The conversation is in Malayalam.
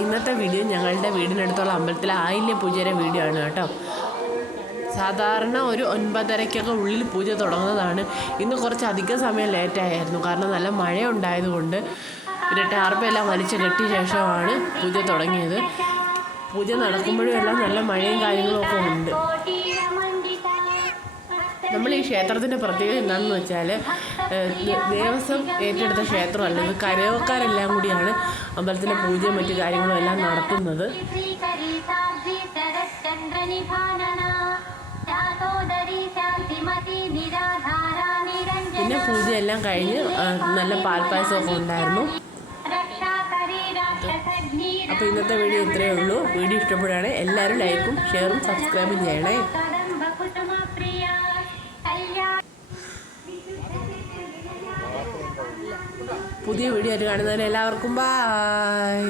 ഇന്നത്തെ വീഡിയോ ഞങ്ങളുടെ വീടിനടുത്തുള്ള അമ്പലത്തിലെ ആയില്യ പൂജയുടെ വീഡിയോ ആണ് കേട്ടോ. സാധാരണ ഒരു 9:30 ഉള്ളിൽ പൂജ തുടങ്ങുന്നതാണ്. ഇന്ന് കുറച്ച് അധികം സമയം ലേറ്റായിരുന്നു. കാരണം നല്ല മഴ ഉണ്ടായതുകൊണ്ട് പിന്നെ ടാർപ്പെല്ലാം വലിച്ചു കെട്ടിയ ശേഷമാണ് പൂജ തുടങ്ങിയത്. പൂജ നടക്കുമ്പോഴും എല്ലാം നല്ല മഴയും കാര്യങ്ങളും ഒക്കെ ഉണ്ട്. നമ്മൾ ഈ ക്ഷേത്രത്തിൻ്റെ പ്രത്യേകത എന്താണെന്ന് വെച്ചാൽ ദേവസ്വം ഏറ്റെടുത്ത ക്ഷേത്രമല്ല, ഇത് കരയോക്കാരെല്ലാം കൂടിയാണ് അമ്പലത്തിലെ പൂജയും മറ്റു കാര്യങ്ങളും എല്ലാം നടത്തുന്നത്. പിന്നെ പൂജയെല്ലാം കഴിഞ്ഞ് നല്ല പാൽപ്പായസമൊക്കെ ഉണ്ടായിരുന്നു. അപ്പോൾ ഇന്നത്തെ വീഡിയോ ഇത്രയേ ഉള്ളൂ. വീഡിയോ ഇഷ്ടപ്പെടുകയാണെങ്കിൽ എല്ലാവരും ലൈക്കും ഷെയറും സബ്സ്ക്രൈബും ചെയ്യണേ. പുതിയ വീഡിയോ ആയിട്ട് കാണുന്നവരെ എല്ലാവർക്കും ബൈ.